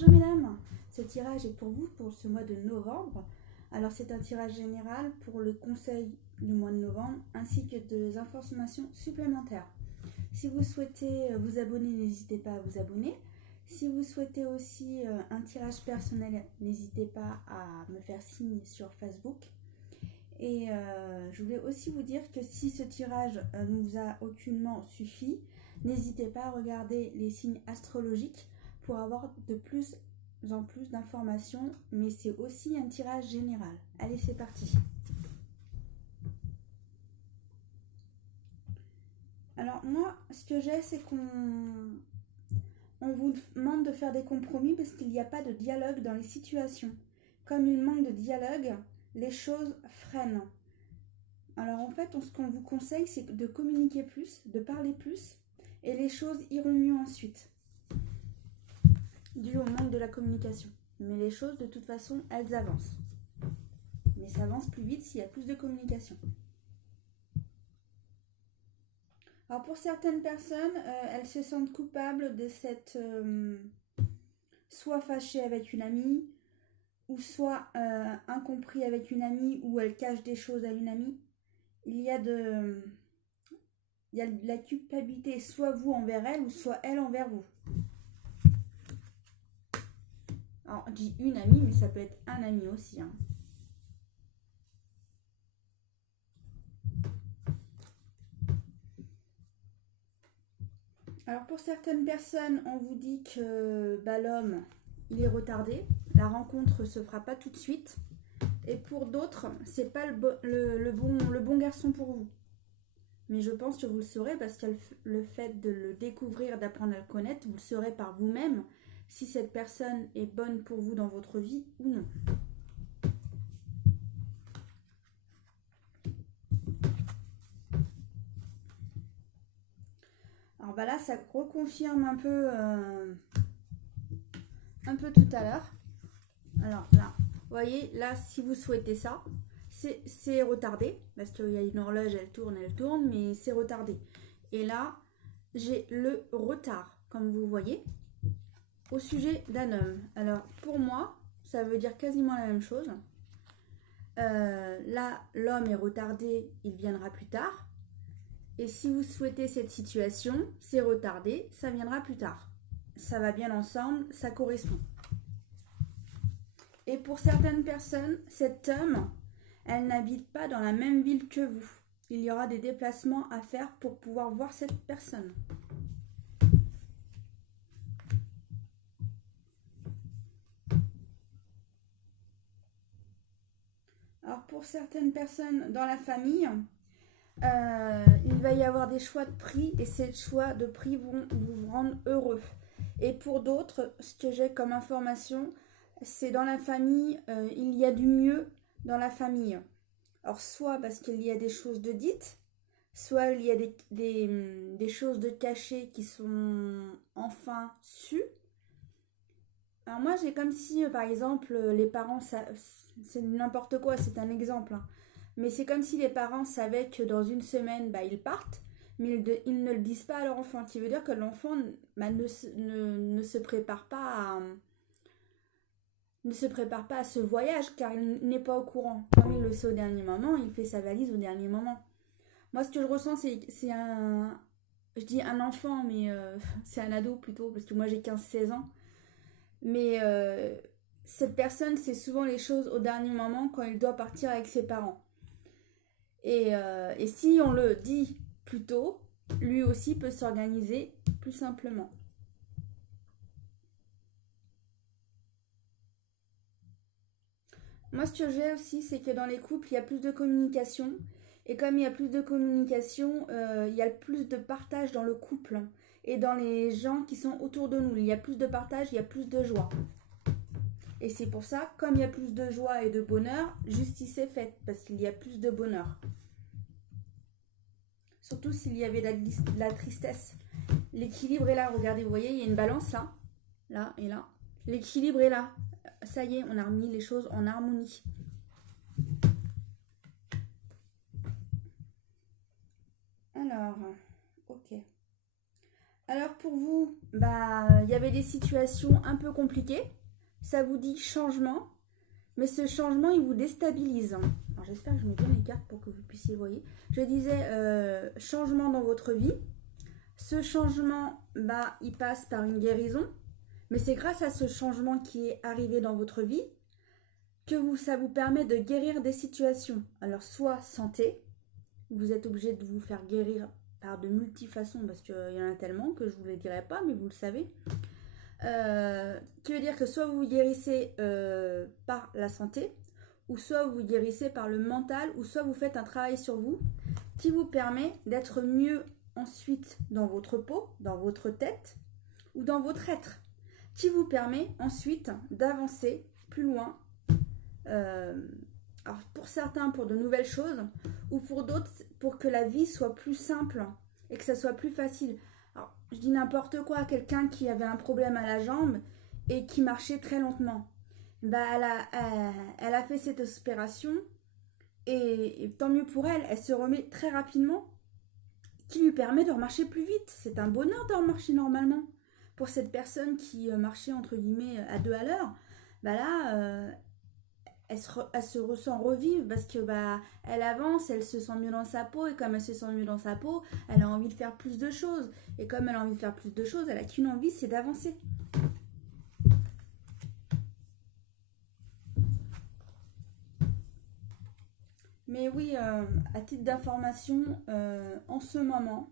Bonjour mesdames, ce tirage est pour vous pour ce mois de novembre. Alors c'est un tirage général pour le conseil du mois de novembre ainsi que des informations supplémentaires. Si vous souhaitez vous abonner, n'hésitez pas à vous abonner. Si vous souhaitez aussi un tirage personnel, n'hésitez pas à me faire signe sur Facebook. Et je voulais aussi vous dire que si ce tirage ne vous a aucunement suffi, n'hésitez pas à regarder les signes astrologiques pour avoir de plus en plus d'informations, mais c'est aussi un tirage général. Allez, c'est parti. Alors moi, ce que j'ai, c'est qu'on vous demande de faire des compromis parce qu'il n'y a pas de dialogue dans les situations. Comme il manque de dialogue, les choses freinent. Alors en fait, ce qu'on vous conseille, c'est de communiquer plus, de parler plus, et les choses iront mieux ensuite, dû au manque de la communication. Mais les choses, de toute façon, elles avancent. Mais ça avance plus vite s'il y a plus de communication. Alors pour certaines personnes, elles se sentent coupables de cette soit fâchée avec une amie, ou soit incompris avec une amie, ou elles cachent des choses à une amie. Il y a de la culpabilité, soit vous envers elle, ou soit elle envers vous. Alors, je dis une amie, mais ça peut être un ami aussi. Hein. Alors, pour certaines personnes, on vous dit que l'homme, il est retardé. La rencontre ne se fera pas tout de suite. Et pour d'autres, c'est pas le bon garçon pour vous. Mais je pense que vous le saurez parce que le fait de le découvrir, d'apprendre à le connaître, vous le saurez par vous-même si cette personne est bonne pour vous dans votre vie ou non. Alors là, ça reconfirme un peu tout à l'heure. Alors là, vous voyez, là, si vous souhaitez ça, c'est retardé parce qu'il y a une horloge, elle tourne, mais c'est retardé. Et là, j'ai le retard, comme vous voyez, au sujet d'un homme. Alors, pour moi, ça veut dire quasiment la même chose. Là, l'homme est retardé, il viendra plus tard. Et si vous souhaitez cette situation, c'est retardé, ça viendra plus tard. Ça va bien ensemble, ça correspond. Et pour certaines personnes, cet homme, elle n'habite pas dans la même ville que vous. Il y aura des déplacements à faire pour pouvoir voir cette personne. Alors pour certaines personnes dans la famille, il va y avoir des choix de prix et ces choix de prix vont vous rendre heureux. Et pour d'autres, ce que j'ai comme information, c'est dans la famille, il y a du mieux dans la famille. Alors soit parce qu'il y a des choses de dites, soit il y a des choses de cachées qui sont enfin sues. Alors moi j'ai comme si par exemple les parents, c'est n'importe quoi, c'est un exemple. Hein. Mais c'est comme si les parents savaient que dans une semaine, ils partent, mais ils ne le disent pas à leur enfant. Ce qui veut dire que l'enfant ne se prépare pas à ce voyage car il n'est pas au courant. Comme il le sait au dernier moment, il fait sa valise au dernier moment. Moi, ce que je ressens, c'est un... Je dis un enfant, mais c'est un ado plutôt, parce que moi j'ai 15-16 ans. Mais cette personne, c'est souvent les choses au dernier moment quand il doit partir avec ses parents. Et si on le dit plus tôt, lui aussi peut s'organiser plus simplement. Moi, ce que j'ai aussi, c'est que dans les couples, il y a plus de communication. Et comme il y a plus de communication, il y a plus de partage dans le couple. Et dans les gens qui sont autour de nous. Il y a plus de partage, il y a plus de joie. Et c'est pour ça, comme il y a plus de joie et de bonheur, justice est faite. Parce qu'il y a plus de bonheur. Surtout s'il y avait de la tristesse. L'équilibre est là. Regardez, vous voyez, il y a une balance là. Là et là. L'équilibre est là. Ça y est, on a remis les choses en harmonie. Alors, ok. Alors pour vous, il y avait des situations un peu compliquées. Ça vous dit changement, mais ce changement, il vous déstabilise. Alors j'espère que je mets bien les cartes pour que vous puissiez voir. Je disais changement dans votre vie. Ce changement, il passe par une guérison. Mais c'est grâce à ce changement qui est arrivé dans votre vie que ça vous permet de guérir des situations. Alors soit santé, vous êtes obligé de vous faire guérir par de multifaçons parce qu'il y en a tellement que je ne vous les dirai pas, mais vous le savez. Qui veut dire que soit vous guérissez par la santé, ou soit vous guérissez par le mental, ou soit vous faites un travail sur vous qui vous permet d'être mieux ensuite dans votre peau, dans votre tête ou dans votre être, qui vous permet ensuite d'avancer plus loin. Alors pour certains, pour de nouvelles choses, ou pour d'autres, pour que la vie soit plus simple et que ça soit plus facile. Alors, je dis n'importe quoi, quelqu'un qui avait un problème à la jambe et qui marchait très lentement. Elle a fait cette opération et tant mieux pour elle, elle se remet très rapidement, qui lui permet de remarcher plus vite. C'est un bonheur de remarcher normalement. Pour cette personne qui marchait entre guillemets à 2 à l'heure, elle se ressent revivre parce que elle avance, elle se sent mieux dans sa peau, et comme elle se sent mieux dans sa peau, elle a envie de faire plus de choses, et comme elle a envie de faire plus de choses, elle a qu'une envie, c'est d'avancer. Mais oui, à titre d'information, en ce moment,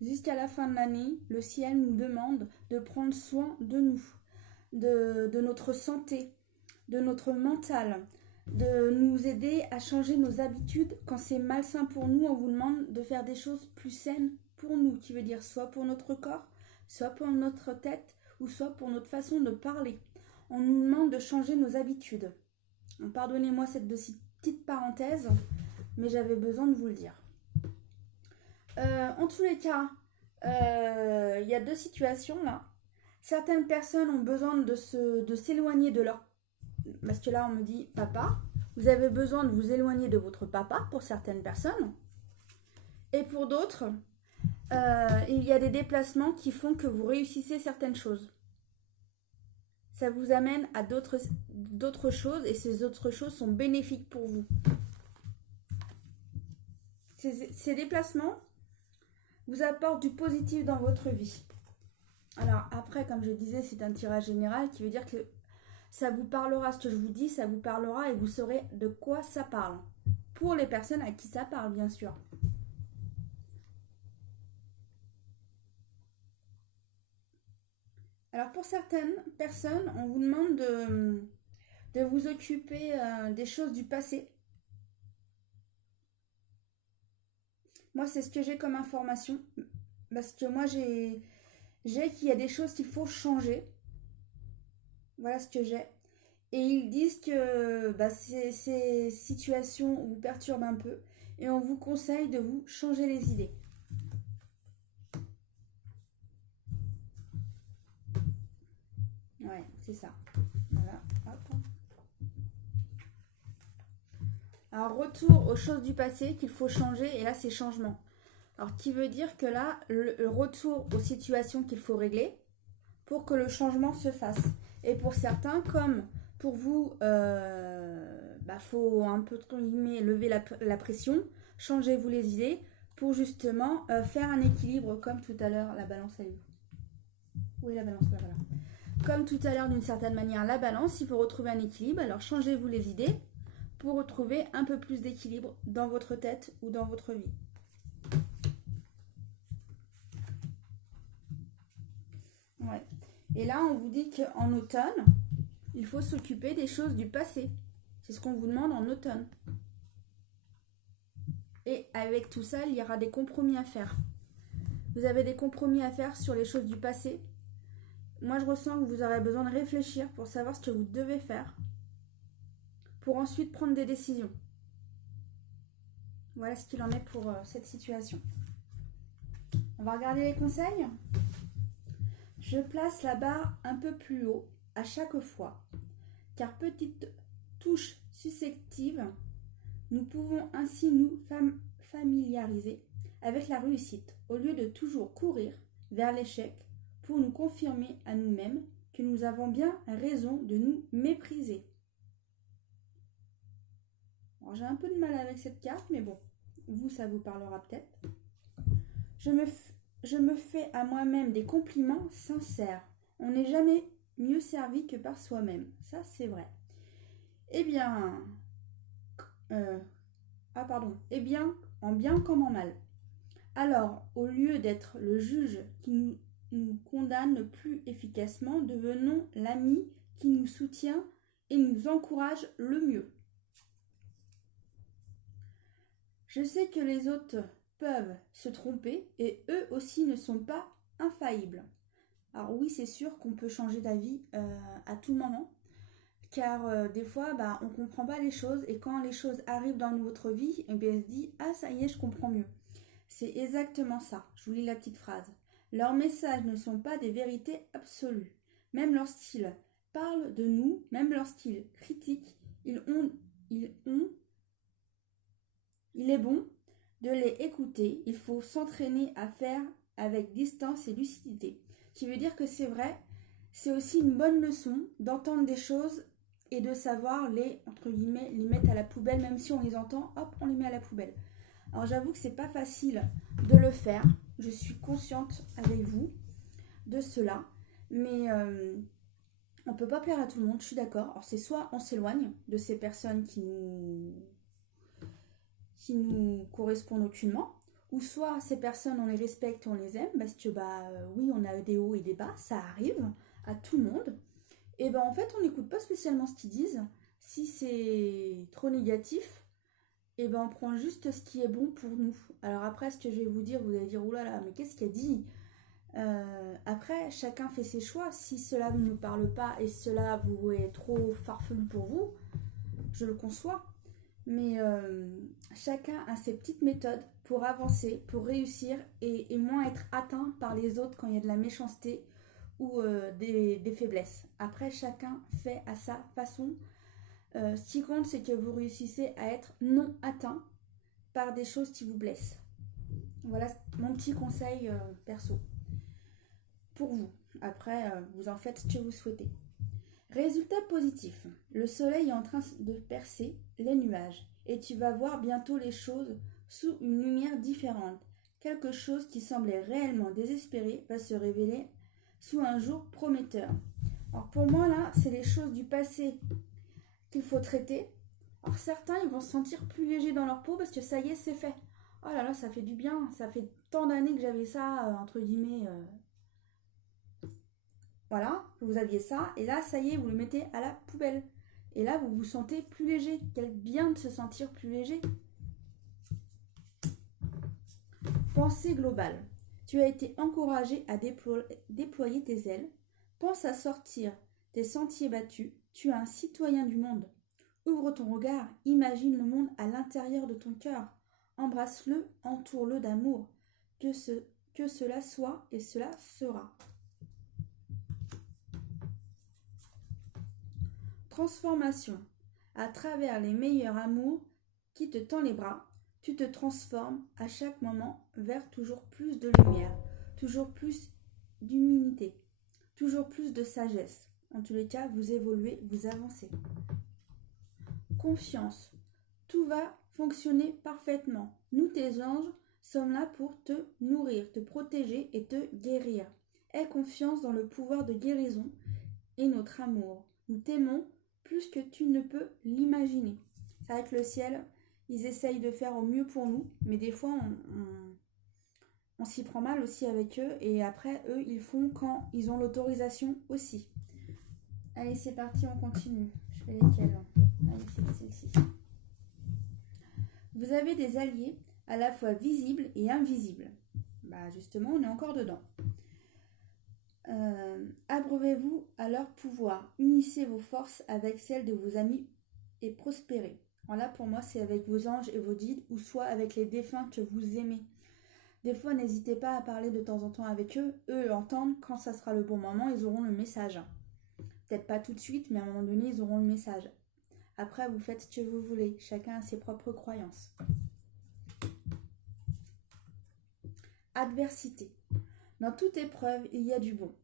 jusqu'à la fin de l'année, le ciel nous demande de prendre soin de nous, de notre santé, de notre mental, de nous aider à changer nos habitudes. Quand c'est malsain pour nous, on vous demande de faire des choses plus saines pour nous, qui veut dire soit pour notre corps, soit pour notre tête, ou soit pour notre façon de parler. On nous demande de changer nos habitudes. Pardonnez-moi cette petite parenthèse, mais j'avais besoin de vous le dire. En tous les cas, il y a deux situations là. Certaines personnes ont besoin de s'éloigner de leur... Parce que là, on me dit, papa, vous avez besoin de vous éloigner de votre papa pour certaines personnes. Et pour d'autres, il y a des déplacements qui font que vous réussissez certaines choses. Ça vous amène à d'autres choses et ces autres choses sont bénéfiques pour vous. Ces déplacements vous apportent du positif dans votre vie. Alors après, comme je disais, c'est un tirage général qui veut dire que ça vous parlera, ce que je vous dis, ça vous parlera et vous saurez de quoi ça parle. Pour les personnes à qui ça parle, bien sûr. Alors pour certaines personnes, on vous demande de vous occuper des choses du passé. Moi, c'est ce que j'ai comme information. Parce que moi, j'ai qu'il y a des choses qu'il faut changer. Voilà ce que j'ai. Et ils disent que ces situations vous perturbent un peu. Et on vous conseille de vous changer les idées. Ouais, c'est ça. Voilà, hop. Alors, retour aux choses du passé qu'il faut changer. Et là, c'est changement. Alors, qui veut dire que là, le retour aux situations qu'il faut régler pour que le changement se fasse. Et pour certains, comme pour vous, faut un peu lever la pression, changez-vous les idées pour justement faire un équilibre, comme tout à l'heure, la balance, elle est où ? Oui, la balance, voilà. Comme tout à l'heure, d'une certaine manière, la balance, il faut retrouver un équilibre, alors changez-vous les idées pour retrouver un peu plus d'équilibre dans votre tête ou dans votre vie. Ouais. Et là, on vous dit qu'en automne, il faut s'occuper des choses du passé. C'est ce qu'on vous demande en automne. Et avec tout ça, il y aura des compromis à faire. Vous avez des compromis à faire sur les choses du passé. Moi, je ressens que vous aurez besoin de réfléchir pour savoir ce que vous devez faire. Pour ensuite prendre des décisions. Voilà ce qu'il en est pour cette situation. On va regarder les conseils. Je place la barre un peu plus haut à chaque fois, car petite touche susceptive, nous pouvons ainsi nous familiariser avec la réussite, au lieu de toujours courir vers l'échec pour nous confirmer à nous-mêmes que nous avons bien raison de nous mépriser. J'ai un peu de mal avec cette carte, mais bon, vous, ça vous parlera peut-être. Je me fais à moi-même des compliments sincères. On n'est jamais mieux servi que par soi-même. Ça, c'est vrai. Eh bien, en bien comme en mal. Alors, au lieu d'être le juge qui nous condamne plus efficacement, devenons l'ami qui nous soutient et nous encourage le mieux. Je sais que les autres peuvent se tromper et eux aussi ne sont pas infaillibles. Alors oui, c'est sûr qu'on peut changer d'avis à tout moment, car des fois, on ne comprend pas les choses et quand les choses arrivent dans notre vie, on se dit « Ah, ça y est, je comprends mieux ». C'est exactement ça. Je vous lis la petite phrase. Leurs messages ne sont pas des vérités absolues. Même lorsqu'ils parlent de nous, même lorsqu'ils critiquent, il est bon de les écouter. Il faut s'entraîner à faire avec distance et lucidité. Ce qui veut dire que c'est vrai, c'est aussi une bonne leçon d'entendre des choses et de savoir les, entre guillemets, les mettre à la poubelle. Même si on les entend, hop, on les met à la poubelle. Alors j'avoue que c'est pas facile de le faire. Je suis consciente avec vous de cela. Mais on ne peut pas plaire à tout le monde, je suis d'accord. Alors c'est soit on s'éloigne de ces personnes qui nous correspondent aucunement, ou soit ces personnes on les respecte, on les aime, parce que oui, on a des hauts et des bas, ça arrive à tout le monde. Et en fait on n'écoute pas spécialement ce qu'ils disent. Si c'est trop négatif, on prend juste ce qui est bon pour nous. Alors après, ce que je vais vous dire, vous allez dire, oulala, mais qu'est-ce qu'elle dit? Après, chacun fait ses choix. Si cela ne nous parle pas et cela vous est trop farfelu pour vous, je le conçois. Mais chacun a ses petites méthodes pour avancer, pour réussir et moins être atteint par les autres quand il y a de la méchanceté ou des faiblesses. Après, chacun fait à sa façon. Ce qui compte, c'est que vous réussissez à être non atteint par des choses qui vous blessent. Voilà mon petit conseil perso. Pour vous. Après, vous en faites ce que vous souhaitez. Résultat positif. Le soleil est en train de percer les nuages et tu vas voir bientôt les choses sous une lumière différente. Quelque chose qui semblait réellement désespéré va se révéler sous un jour prometteur. Alors pour moi là, c'est les choses du passé qu'il faut traiter. Alors certains, ils vont se sentir plus légers dans leur peau parce que ça y est, c'est fait. Oh là là, ça fait du bien. Ça fait tant d'années que j'avais ça, entre guillemets. Voilà, vous aviez ça. Et là, ça y est, vous le mettez à la poubelle. Et là, vous vous sentez plus léger. Quel bien de se sentir plus léger. Pensée globale. Tu as été encouragé à déployer tes ailes. Pense à sortir des sentiers battus. Tu es un citoyen du monde. Ouvre ton regard, imagine le monde à l'intérieur de ton cœur. Embrasse-le, entoure-le d'amour. Que cela soit et cela sera. Transformation. À travers les meilleurs amours qui te tend les bras, tu te transformes à chaque moment vers toujours plus de lumière, toujours plus d'humilité, toujours plus de sagesse. En tous les cas, vous évoluez, vous avancez. Confiance. Tout va fonctionner parfaitement. Nous, tes anges, sommes là pour te nourrir, te protéger et te guérir. Aie confiance dans le pouvoir de guérison et notre amour. Nous t'aimons plus que tu ne peux l'imaginer. C'est vrai que le ciel, ils essayent de faire au mieux pour nous, mais des fois, on s'y prend mal aussi avec eux, et après, eux, ils font quand ils ont l'autorisation aussi. Allez, c'est parti, on continue. Je fais lesquelles? Allez, c'est celle-ci. Vous avez des alliés à la fois visibles et invisibles. Justement, on est encore dedans. Abreuvez-vous à leur pouvoir. Unissez vos forces avec celles de vos amis et prospérez. Alors là, pour moi, c'est avec vos anges et vos guides, ou soit avec les défunts que vous aimez. Des fois, n'hésitez pas à parler de temps en temps avec eux. Eux entendent, quand ça sera le bon moment, ils auront le message. Peut-être pas tout de suite, mais à un moment donné, ils auront le message. Après, vous faites ce que vous voulez. Chacun a ses propres croyances. Adversité. Dans toute épreuve, il y a du bon.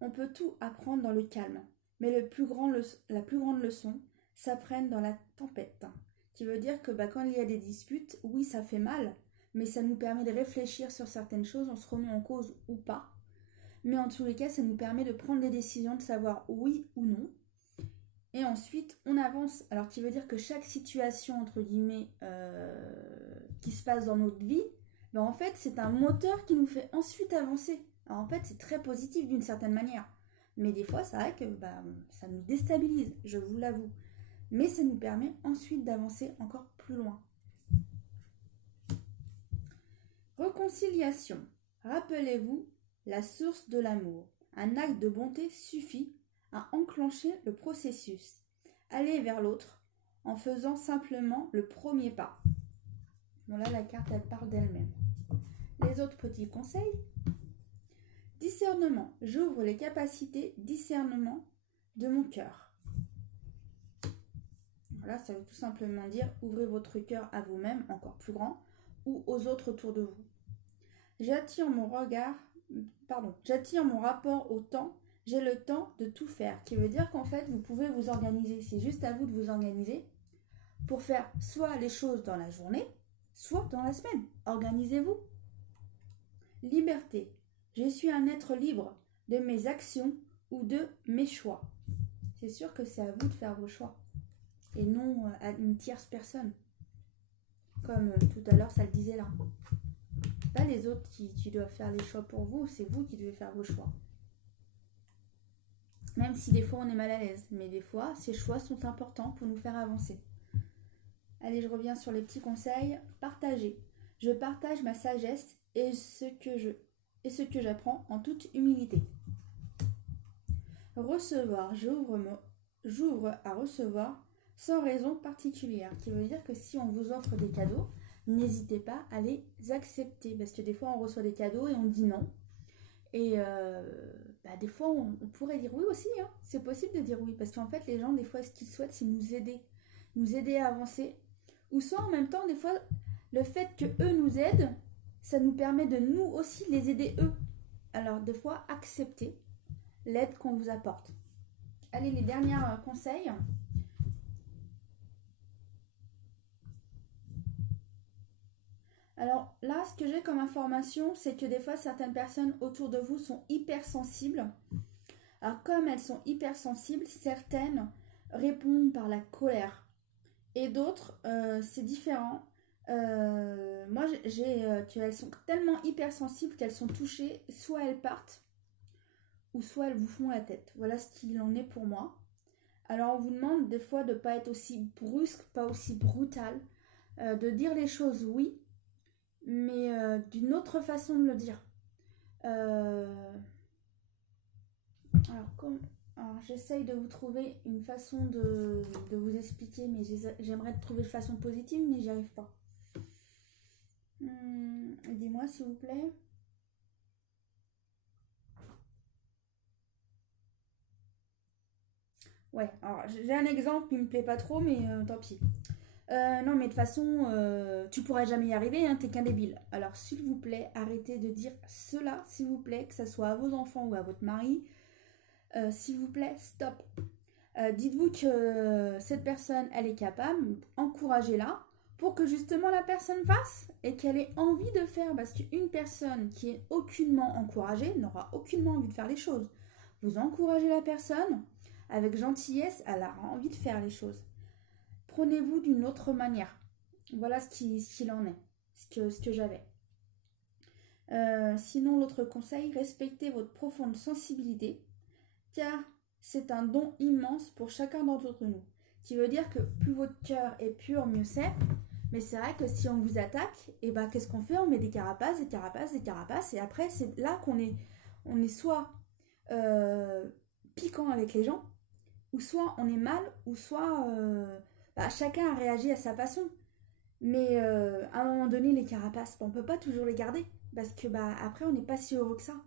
On peut tout apprendre dans le calme, mais la plus grande leçon s'apprenne dans la tempête. Qui veut dire que quand il y a des disputes, oui, ça fait mal, mais ça nous permet de réfléchir sur certaines choses, on se remet en cause ou pas. Mais en tous les cas, ça nous permet de prendre des décisions, de savoir oui ou non. Et ensuite, on avance. Alors, qui veut dire que chaque situation, entre guillemets, qui se passe dans notre vie, en fait, c'est un moteur qui nous fait ensuite avancer. Alors, en fait, c'est très positif d'une certaine manière. Mais des fois, c'est vrai que ça nous déstabilise, je vous l'avoue. Mais ça nous permet ensuite d'avancer encore plus loin. Réconciliation. Rappelez-vous la source de l'amour. Un acte de bonté suffit à enclencher le processus. Allez vers l'autre en faisant simplement le premier pas. Bon là, la carte, elle parle d'elle-même. Les autres petits conseils. Discernement. J'ouvre les capacités discernement de mon cœur. Voilà, ça veut tout simplement dire ouvrez votre cœur à vous-même, encore plus grand, ou aux autres autour de vous. J'attire mon rapport au temps. J'ai le temps de tout faire, qui veut dire qu'en fait, vous pouvez vous organiser. C'est juste à vous de vous organiser pour faire soit les choses dans la journée, soit dans la semaine. Organisez-vous. Liberté. Je suis un être libre de mes actions ou de mes choix. C'est sûr que c'est à vous de faire vos choix et non à une tierce personne. Comme tout à l'heure, ça le disait là. Pas les autres qui doivent faire les choix pour vous, c'est vous qui devez faire vos choix. Même si des fois on est mal à l'aise, mais des fois ces choix sont importants pour nous faire avancer. Allez, je reviens sur les petits conseils. Partager. Je partage ma sagesse et ce que j'apprends en toute humilité. Recevoir. J'ouvre à recevoir sans raison particulière. Qui veut dire que si on vous offre des cadeaux, n'hésitez pas à les accepter. Parce que des fois on reçoit des cadeaux et on dit non. Et des fois, on pourrait dire oui aussi. Hein. C'est possible de dire oui. Parce qu'en fait, les gens, des fois, ce qu'ils souhaitent, c'est nous aider à avancer. Ou soit, en même temps, des fois, le fait qu'eux nous aident, ça nous permet de nous aussi les aider eux. Alors, des fois, acceptez l'aide qu'on vous apporte. Allez, les derniers conseils. Alors là, ce que j'ai comme information, c'est que des fois, certaines personnes autour de vous sont hypersensibles. Alors comme elles sont hypersensibles, certaines répondent par la colère. Et d'autres, c'est différent. Moi, j'ai qu'elles sont tellement hypersensibles qu'elles sont touchées, soit elles partent, ou soit elles vous font la tête. Voilà ce qu'il en est pour moi. Alors on vous demande des fois de ne pas être aussi brusque, pas aussi brutal, de dire les choses oui, mais d'une autre façon de le dire. Alors j'essaye de vous trouver une façon de vous expliquer, mais j'aimerais trouver une façon positive, mais j'y arrive pas. Dis-moi s'il vous plaît. Ouais, alors j'ai un exemple qui me plaît pas trop, mais tant pis. Non, mais de toute façon, tu pourras jamais y arriver, hein, t'es qu'un débile. Alors, s'il vous plaît, arrêtez de dire cela, s'il vous plaît, que ce soit à vos enfants ou à votre mari. S'il vous plaît, stop. Dites-vous que cette personne, elle est capable, encouragez-la pour que justement la personne fasse et qu'elle ait envie de faire. Parce qu'une personne qui est aucunement encouragée n'aura aucunement envie de faire les choses. Vous encouragez la personne, avec gentillesse, elle aura envie de faire les choses. Prenez-vous d'une autre manière. Voilà ce qu'il en est, ce que j'avais. Sinon, l'autre conseil, respectez votre profonde sensibilité, car c'est un don immense pour chacun d'entre nous. Qui veut dire que plus votre cœur est pur, mieux c'est. Mais c'est vrai que si on vous attaque, et qu'est-ce qu'on fait? On met des carapaces, et après c'est là qu'on est soit piquant avec les gens, ou soit on est mal, ou soit chacun a réagi à sa façon. Mais à un moment donné, les carapaces, on ne peut pas toujours les garder, parce que après on n'est pas si heureux que ça.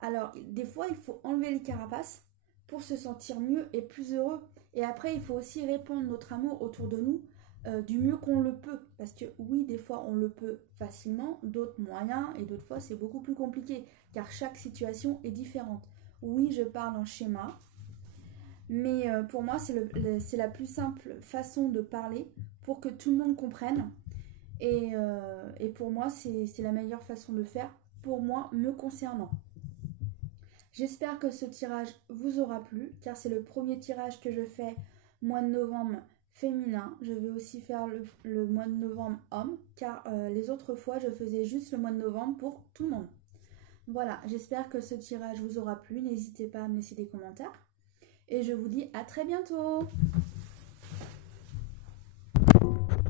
Alors des fois, il faut enlever les carapaces pour se sentir mieux et plus heureux. Et après, il faut aussi répandre notre amour autour de nous du mieux qu'on le peut. Parce que oui, des fois on le peut facilement, d'autres moyens, et d'autres fois c'est beaucoup plus compliqué, car chaque situation est différente. Oui, je parle en schéma, mais pour moi c'est la plus simple façon de parler pour que tout le monde comprenne. Et pour moi c'est la meilleure façon de faire, pour moi, me concernant. J'espère que ce tirage vous aura plu, car c'est le premier tirage que je fais mois de novembre féminin. Je vais aussi faire le mois de novembre homme, car les autres fois, je faisais juste le mois de novembre pour tout le monde. Voilà, j'espère que ce tirage vous aura plu. N'hésitez pas à me laisser des commentaires. Et je vous dis à très bientôt!